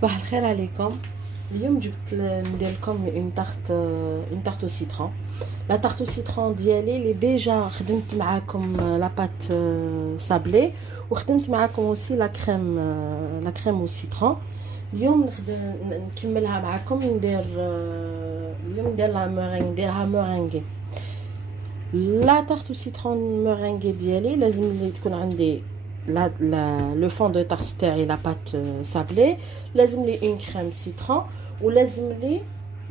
صباح الخير عليكم. اليوم جبت ندير لكم اون تارت او سيترون. لا تارت او سيترون ديالي اللي ديجا خدمت معاكم لا بات صابلي وخدمت معاكم اوسي لا كريم او سيترون. اليوم نكملها معاكم. اليوم ندير لا مورينغ، نديرها مورينغي. لا تارت او سيترون مورينغي ديالي لازم لي تكون عندي لو فون دو تارت تاعي لا بات صابلي، لازم لي اون كريم سيترون، ولازم لي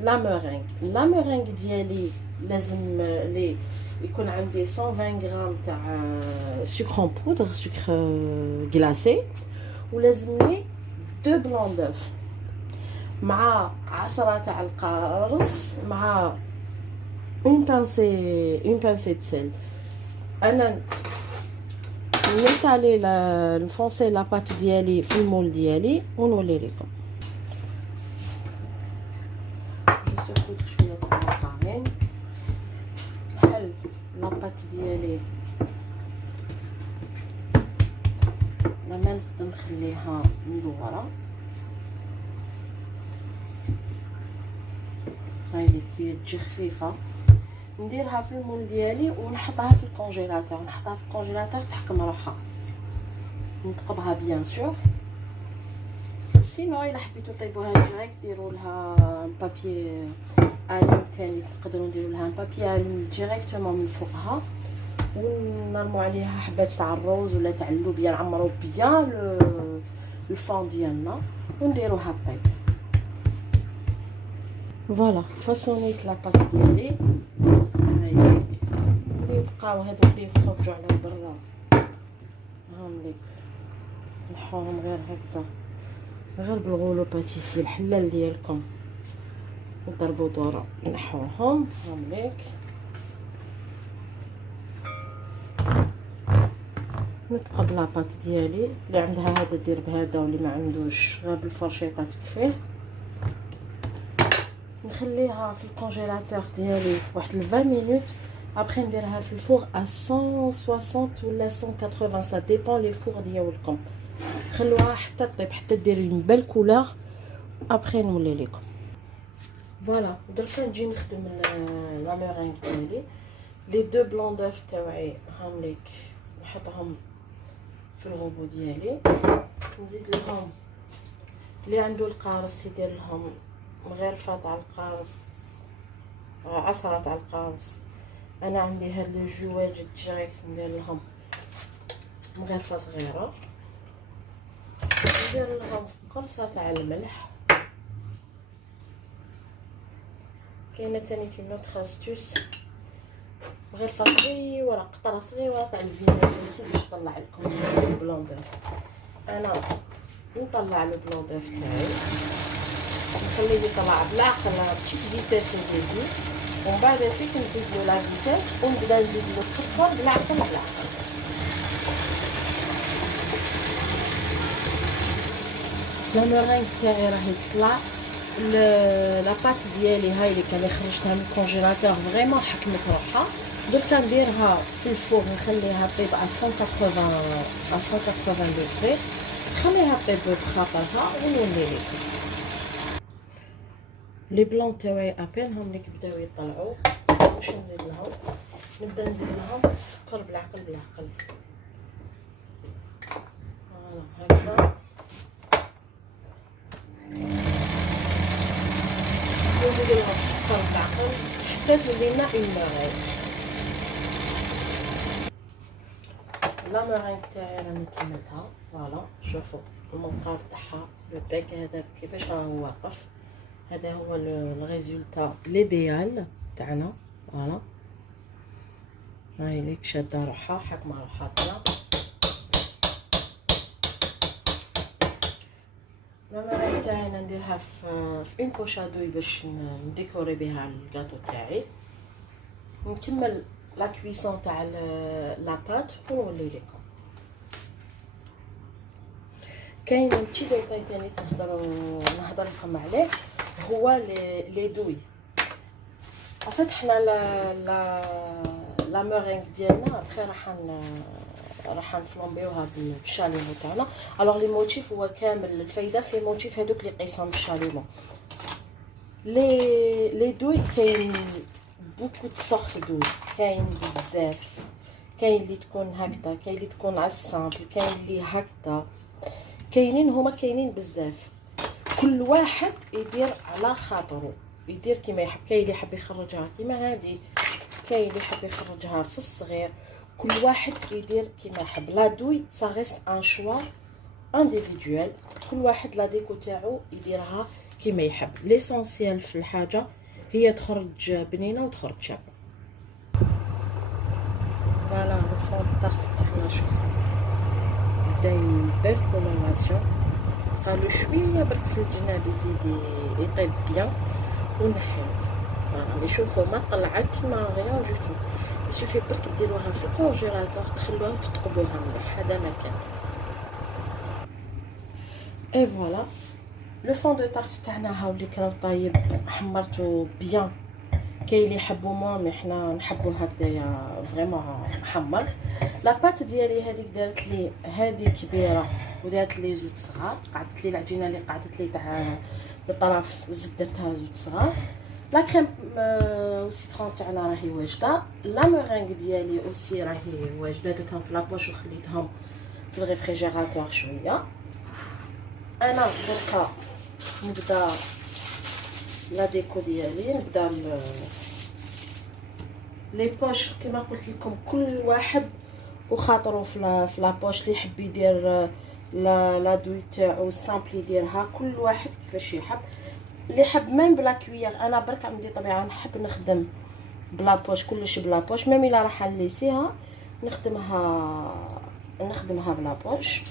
لا مورينغ. لا مورينغ ديالي لازم لي يكون عندي 120 غرام تاع سكر اون بودر، سكر غلاسي، ولازم لي دو بلون دوف مع عصرة تاع القرص مع اون بانسي de sel. انا نتالي نفونسي لا بات ديالي في المول ديالي ونولي لكم. جو سكوت شويه تاع الفارين، نحل لا بات ديالي ما نقدر نخليها مدوره. هاي اللي تجي خفيفه، نديرها في المول ديالي ونحطها في الكونجيلاتور. نحطها في الكونجيلاتور تحكم روحها، نطقبها بيان سور. سينو الا حبيتو طيبوها ديريكت ديروا لها بابي الوم تاني، تقدروا نديروا لها بابي الوم ديريكتومون من فوقها ونرموا عليها حبات تاع الروز ولا تاع اللوبيا، نعمروا بيان الفون ديالنا ونديروها طيب. فوالا فاصونيت لاباط ديالي. هاي اللي بقاو هادوك اللي يخرجوا على برا هاهم ليك نحوهم غير هكذا، غير بالغولو باتيسي الحلال ديالكم، وضربوا دوره نحوهم هاهم ليك. نتقب لاباط ديالي، اللي عندها هذا دير بهذا واللي ما عندوش غير بالفرشيطه تكفيه. نخليها في الكونجيلاتور ديالي واحد 20 مينوت، ابخي نديرها في الفور ا 160 ولا 180، سا ديبون لي فور ديالكم. خلوها حتى طيب، حتى دير اون بال كولور، ابخي نولي لكم. فوالا دركا نجي نخدم لا مورينغ ديالي. لي دو بلون دوف تاوعي هام ليك نحطهم في الغوبو ديالي، نزيد لهم اللي عنده القارص يدير لهم مغرفه تاع القارص، عصره تاع القارص. انا عندي هاد لو جواجد ديريكت ندير لهم مغرفه صغيره، ندير لهم قرصه تاع الملح. كاينه تاني في نوتر استوس مغرفه صغيره، قطره صغيره تاع الفينيغ باش نطلع لكم البلون دوف. انا نطلع البلون دوف تاعي، نخليه يطلع بالعقل بشيك فيتاس وديزي، ومن بعد فيك نزيد له لا فيتاس ونبدا نزيد له السكر بالعقل. لا مورينغ تاعي راهي تطلع. لاباط ديالي هاي اللي كان خرجتها من الكونجيلاتور فريمون حكمت روحها. دركا نديرها في الفور، نخليها طيب ا 180 دوغري، نخليها طيب بخاطرها ونولي لكم. لي بلون تاوعي ابين هم اللي بداو يطلعوا. واش نزيد لهم؟ نبدا نزيد لهم السكر بالعقل. فوالا هكذا نزيد لهم السكر بالعقل حتى تولينا اون مورينغ. لا مورينغ تاعي راني كملتها. فوالا شوفوا المنقار تاعها، لو باك هذا كيفاش راه واقف. هذا هو الريزولتا ليديال تاعنا. فوالا هاي ليك شاده روحها، حكمه روحها طلع. لا مورينغ تاعي نديرها في اون بوشادوي باش نديكوري بها الكاطو تاعي. نكمل لا كويسون تاع لاباط ونولي لكم. كاين شي ديتاي تاني نهضر لكم عليه، هو لي دوي. فتحنا لا مورينغ ديالنا، بخير راح راح نفلومبيوها بالشاليمو تاعنا. الوغ لي موتيف هو كامل الفايده في لي موتيف هذوك اللي قيسهم بالشاليمو. لي دوي كاين بوكو د سورت دوي، كاين بزاف، كاين اللي تكون هكذا، كاين اللي تكون على السامبل، كاين اللي هكذا، كاينين هما كاينين بزاف. كل واحد يدير على خاطره، يدير كيما يحب. كاين اللي يحب يخرجها كيما هذه، كاين اللي يحب يخرجها في الصغير. كل واحد يدير كيما يحب. لا دوي سا ريست ان شوا انديفيدوال، كل واحد لا ديكو تاعو يديرها كيما يحب. ليسونسيال في الحاجه هي تخرج بنينه وتخرج شابه. فوالا لو فون طارت تاعنا شوف بدا بيل كولوراسيون، قالوا شويه برك في الجناب يزيد يطيب بيان ونحيو. فوالا شوفوا ما طلعت ما غيان دو تو، يسوفي برك ديروها في الكونجيلاتور تخلوها وتطقبوها مليح. هذا ما كان. اي فوالا لو فون دو طارت تاعنا هاو اللي كان طايب، حمرته بيان. كاين اللي يحبوا موان، مي حنا نحبوا هكذايا فريمون محمر. لا بات ديالي هذيك دارت لي هذه كبيره ودارت لي زوج صغار، قعدت لي العجينه اللي قعدت لي تاع الطرف زدت درتها زوج صغار. لا كريم والسيترون تاعنا راهي واجده. لا مورينغ ديالي اوسي راهي واجده، درتهم في لابوش وخليتهم في الريفريجيراتور شويه. انا دركا نبدا لا ديكو ديالي، نبدا لي بوش كما قلت لكم كل واحد وخاطرو في لابوش. اللي يحب يدير لا دوي تاعو سامبل يديرها، كل واحد كيفاش يحب. اللي يحب ميم بلا كويير، انا برك عندي طبيعه نحب نخدم بلا بوش، كلش بلا بوش. ميم الا راح نليسيها نخدمها بلا بوش.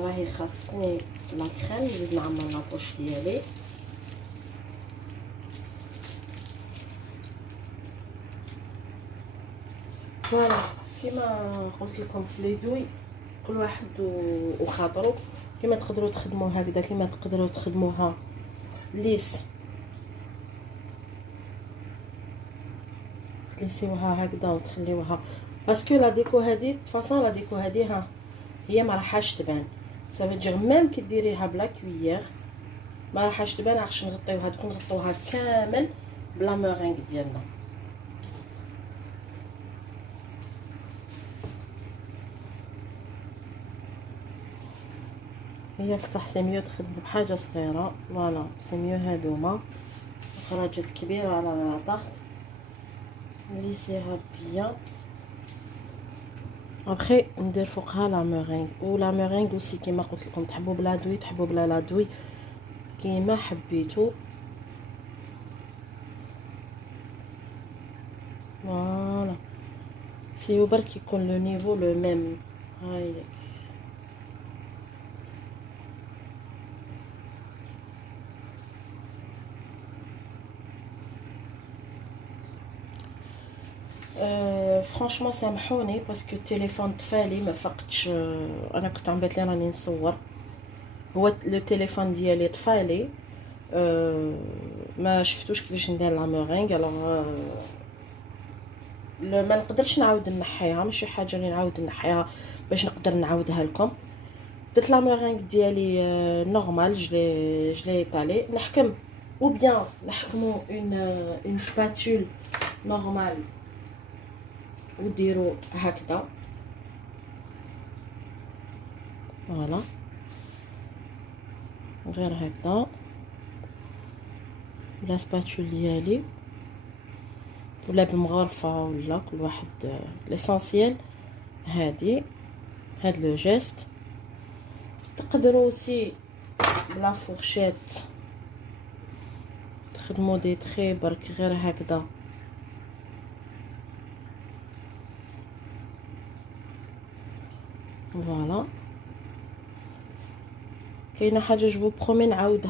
راهي خاصني لا كريم نزيد نعمر لا بوش ديالي. فوالا كيما قلت لكم في لي دوي كل واحد وخاطرو. كيما تقدروا تخدموا هكذا، كيما تقدروا تخدموها ليس تليسيوها هكذا وتخليوها. باسكو لا ديكو هذه فاصون، لا ديكو هذه ها هي ما راحش تبان. صافي دير ميم كي ديريها بلا كويير ما راحش تبان. علاش نغطيوها؟ تكون نغطيوها كامل بلا مورينغ ديالنا. هي بصح سي ميو تخدم بحاجه صغيره. فوالا سي ميو هادوما خرجت كبيره على لا طاغت نليسيها بيان. ابخي ندير فوقها لا مورينغ. و لا مورينغ اوسي كيما قلت لكم تحبوا بلا دوي تحبوا بلا لا دوي كيما حبيتو. فوالا سيو برك يكون لو نيفو لو ميم. هاي فرانشمون سامحوني باسكو التليفون طفالي ما فقتش. انا كنت عم بات لي راني نصور، هو لو تليفون ديالي طفالي. ما شفتوش كيفاش ندير لا مورينغ. الوغ ما نقدرش نعاود نحيها، ماشي حاجه اللي نعاود نحيها باش نقدر نعاودها لكم. درت لا مورينغ ديالي نورمال، جلي طالي نحكم او بيان نحكمو اون سباتول نورمال وديروا هكذا. فوالا غير هكذا لا سباتول ديالي ولا بمغرفه ولا كل واحد ليسونسيال. هاد لو جيست. تقدروا سي بلا فورشيت تخدموا دي تري برك غير هكذا. فوالا كاينه حاجه جو برومي نعاود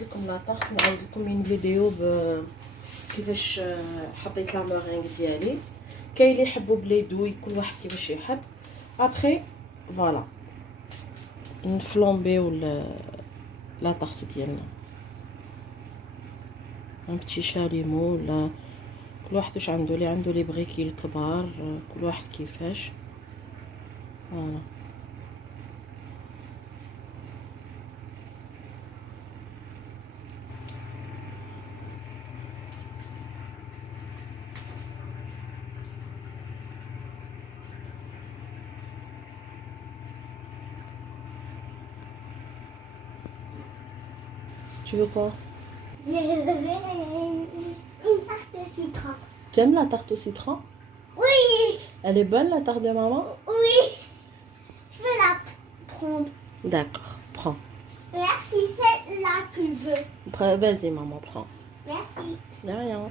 لكم لا طاغ، نعاود لكم من فيديو كيفاش حطيت لا مورينغ ديالي. كاين اللي يحبوا بلي دوي، كل واحد كيفاش يحب. ابري فوالا نفلومبيو لا طاغ ديالنا ان بتي شاليمو ولا كل واحد واش عنده. اللي عنده لي بريكي الكبار كل واحد كيفاش. Voilà. Tu veux quoi? Je veux une tarte de citron. Tu aimes la tarte au citron? Oui, Elle est bonne, la tarte de maman? oui. Je veux la prendre. D'accord, prends. Merci, c'est là que je veux. Vas-y, maman, prends. Merci. De rien.